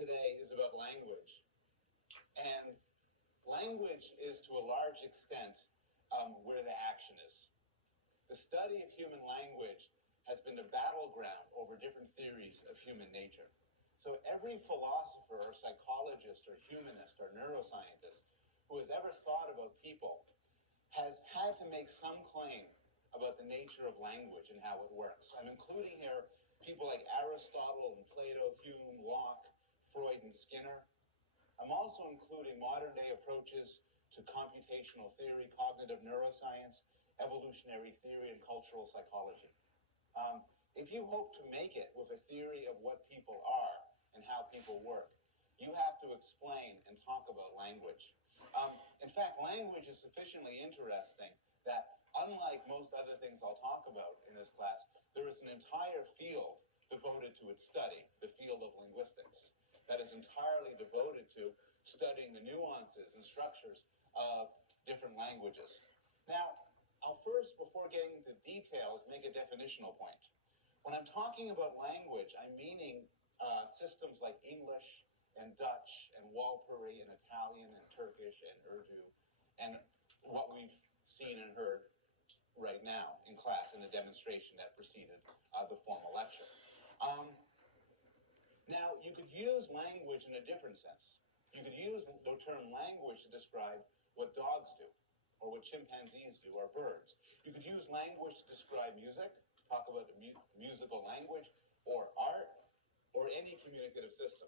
today is about language. And language is, to a large extent, where the action is. The study of human language has been a battleground over different theories of human nature. So every philosopher or psychologist or humanist or neuroscientist who has ever thought about people has had to make some claim about the nature of language and how it works. I'm including here people like Aristotle and Plato, Hume, Locke, Freud, and Skinner. I'm also including modern-day approaches to computational theory, cognitive neuroscience, evolutionary theory, and cultural psychology. If you hope to make it with a theory of what people are and how people work, you have to explain and talk about language. In fact, language is sufficiently interesting that, unlike most other things I'll talk about in this class, there is an entire field devoted to its study, the field of linguistics, that is entirely devoted to studying the nuances and structures of different languages. Now, I'll first, before getting into details, make a definitional point. When I'm talking about language, I'm meaning systems like English and Dutch and Walpuri and Italian and Turkish and Urdu and what we've seen and heard right now in class in a demonstration that preceded the formal lecture. Now, you could use language in a different sense. You could use the term language to describe what dogs do, or what chimpanzees do, or birds. You could use language to describe music, talk about the musical language, or art, or any communicative system.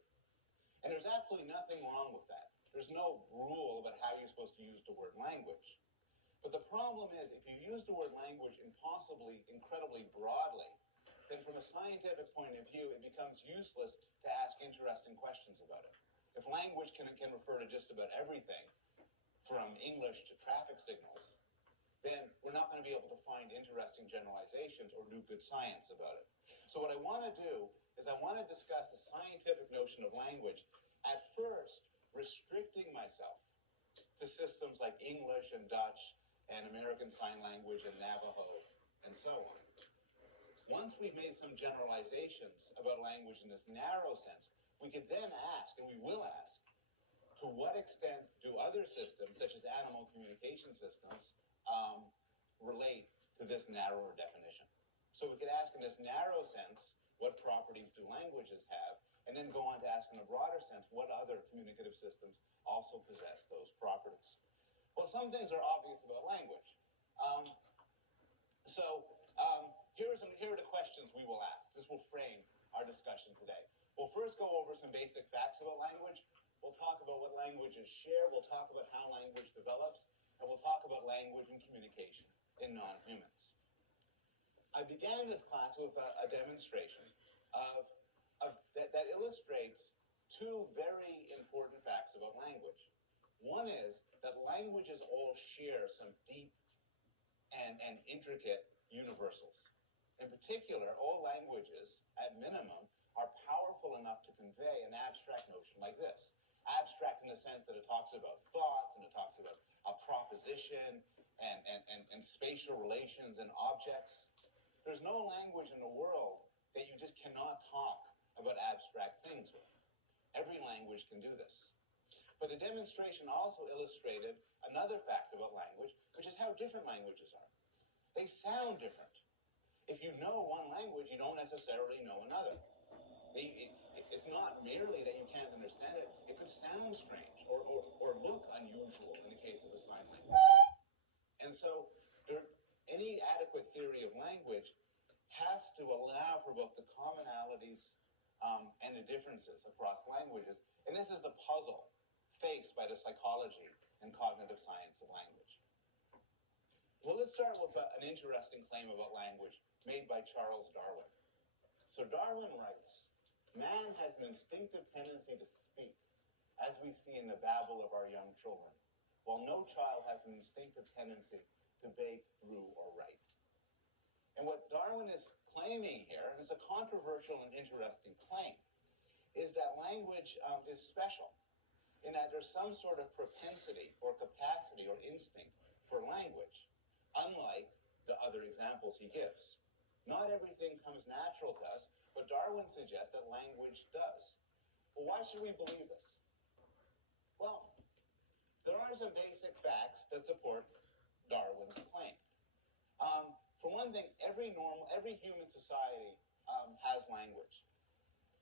And there's absolutely nothing wrong with that. There's no rule about how you're supposed to use the word language. But the problem is, if you use the word language impossibly, incredibly broadly, then from a scientific point of view, it becomes useless to ask interesting questions about it. If language can refer to just about everything, from English to traffic signals, then we're not going to be able to find interesting generalizations or do good science about it. So what I want to do is I want to discuss the scientific notion of language, at first restricting myself to systems like English and Dutch and American Sign Language and Navajo and so on. Once we've made some generalizations about language in this narrow sense, we could then ask, and we will ask, to what extent do other systems, such as animal communication systems, relate to this narrower definition? So we could ask in this narrow sense, what properties do languages have? And then go on to ask in a broader sense, what other communicative systems also possess those properties? Well, some things are obvious about language. Here are the questions we will ask. This will frame our discussion today. We'll first go over some basic facts about language. We'll talk about what languages share. We'll talk about how language develops. And we'll talk about language and communication in non-humans. I began this class with a demonstration that illustrates two very important facts about language. One is that languages all share some deep and intricate universals. In particular, all languages, at minimum, are powerful enough to convey an abstract notion like this. Abstract in the sense that it talks about thoughts, and it talks about a proposition and spatial relations and objects. There's no language in the world that you just cannot talk about abstract things with. Every language can do this. But the demonstration also illustrated another fact about language, which is how different languages are. They sound different. If you know one language, you don't necessarily know another. It's not merely that you can't understand it. It could sound strange or look unusual in the case of a sign language. And so any adequate theory of language has to allow for both the commonalities and the differences across languages. And this is the puzzle faced by the psychology and cognitive science of language. Well, let's start with an interesting claim about language made by Charles Darwin. So Darwin writes, "Man has an instinctive tendency to speak, as we see in the babble of our young children, while no child has an instinctive tendency to bake, brew, or write." And what Darwin is claiming here, and it's a controversial and interesting claim, is that language is special, in that there's some sort of propensity or capacity or instinct for language, unlike the other examples he gives. Not everything comes natural to us, but Darwin suggests that language does. Well, why should we believe this? Well, there are some basic facts that support Darwin's claim. For one thing, every human society has language.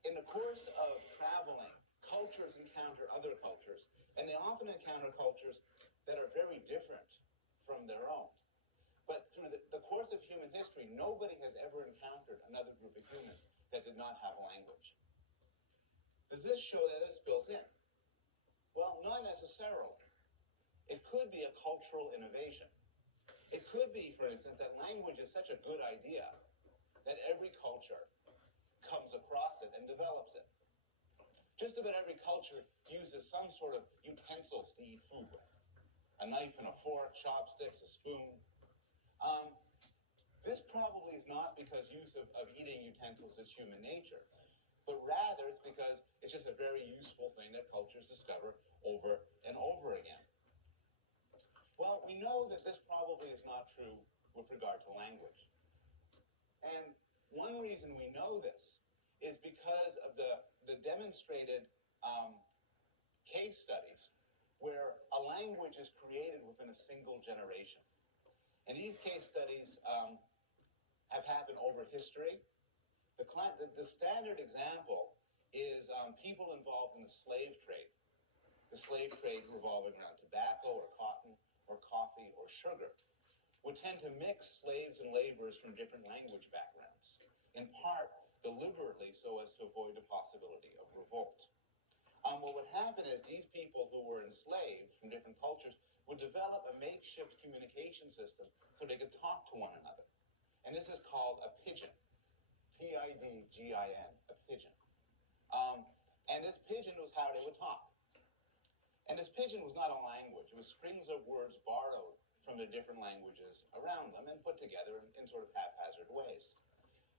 In the course of traveling, cultures encounter other cultures, and they often encounter cultures that are very different from their own. But through the course of human history, nobody has ever encountered another group of humans that did not have language. Does this show that it's built in? Well, not necessarily. It could be a cultural innovation. It could be, for instance, that language is such a good idea that every culture comes across it and develops it. Just about every culture uses some sort of utensils to eat food with. A knife and a fork, chopsticks, a spoon. This probably is not because use of eating utensils is human nature, but rather it's because it's just a very useful thing that cultures discover over and over again. Well, we know that this probably is not true with regard to language. And one reason we know this is because of the demonstrated case studies where a language is created within a single generation. And these case studies have happened over history. The standard example is people involved in the slave trade. The slave trade revolving around tobacco or cotton or coffee or sugar would tend to mix slaves and laborers from different language backgrounds, in part deliberately so as to avoid the possibility of revolt. What would happen is these people who were enslaved from different cultures would develop a makeshift communication system so they could talk to one another. And this is called a pidgin. P-I-D-G-I-N, a pidgin. And this pidgin was how they would talk. And this pidgin was not a language. It was strings of words borrowed from the different languages around them and put together in sort of haphazard ways.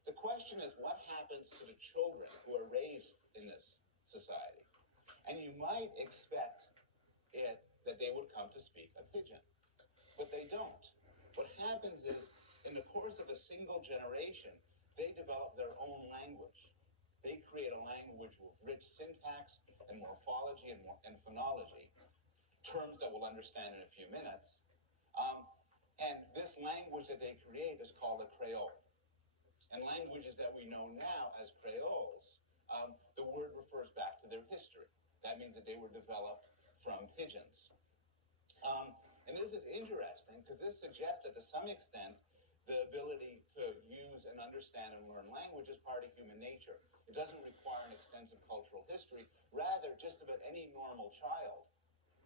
The question is, what happens to the children who are raised in this society? And you might expect that they would come to speak a pidgin, but they don't. What happens is, in the course of a single generation, they develop their own language. They create a language with rich syntax and morphology and phonology, terms that we'll understand in a few minutes. And this language that they create is called a Creole. And languages that we know now as Creoles, the word refers back to their history. That means that they were developed from pidgins. And this is interesting because this suggests that to some extent, the ability to use and understand and learn language is part of human nature. It doesn't require an extensive cultural history. Rather, just about any normal child,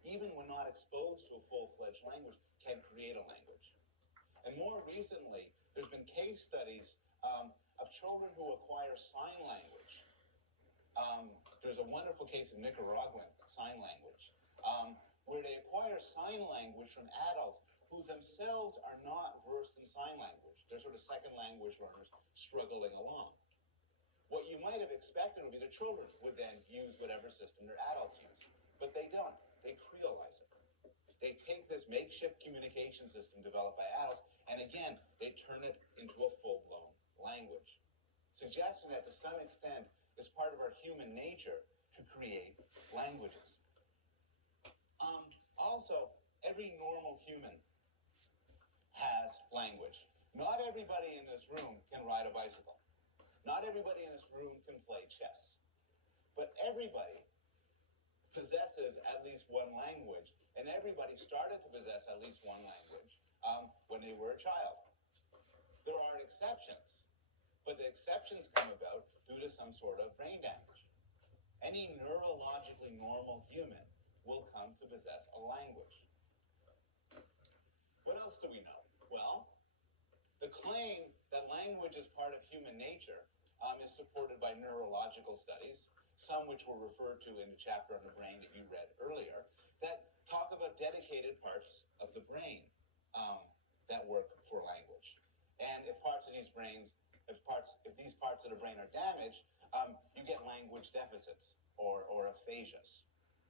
even when not exposed to a full-fledged language, can create a language. And more recently, there's been case studies of children who acquire sign language. There's a wonderful case of Nicaraguan sign language, where they acquire sign language from adults who themselves are not versed in sign language. They're sort of second language learners struggling along. What you might have expected would be the children would then use whatever system their adults use, but they don't. They Creolize it. They take this makeshift communication system developed by adults, and again, they turn it into a full-blown language, suggesting that to some extent, it's part of our human nature to create languages. Also, every normal human has language. Not everybody in this room can ride a bicycle. Not everybody in this room can play chess. But everybody possesses at least one language, and everybody started to possess at least one language when they were a child. There are exceptions, but the exceptions come about due to some sort of brain damage. Any neurologically normal human will come to possess a language. What else do we know? Well, the claim that language is part of human nature is supported by neurological studies, some which were referred to in the chapter on the brain that you read earlier, that talk about dedicated parts of the brain that work for language. And if these parts of the brain are damaged, you get language deficits or aphasias,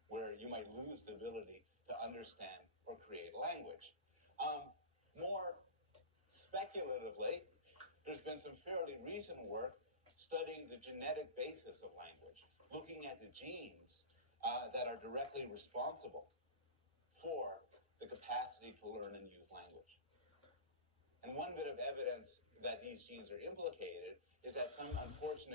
where you might lose the ability to understand or create language. More speculatively, there's been some fairly recent work studying the genetic basis of language. looking at the genes that are directly responsible for the capacity to learn and use language. And one bit of evidence that these genes are implicated is that some unfortunate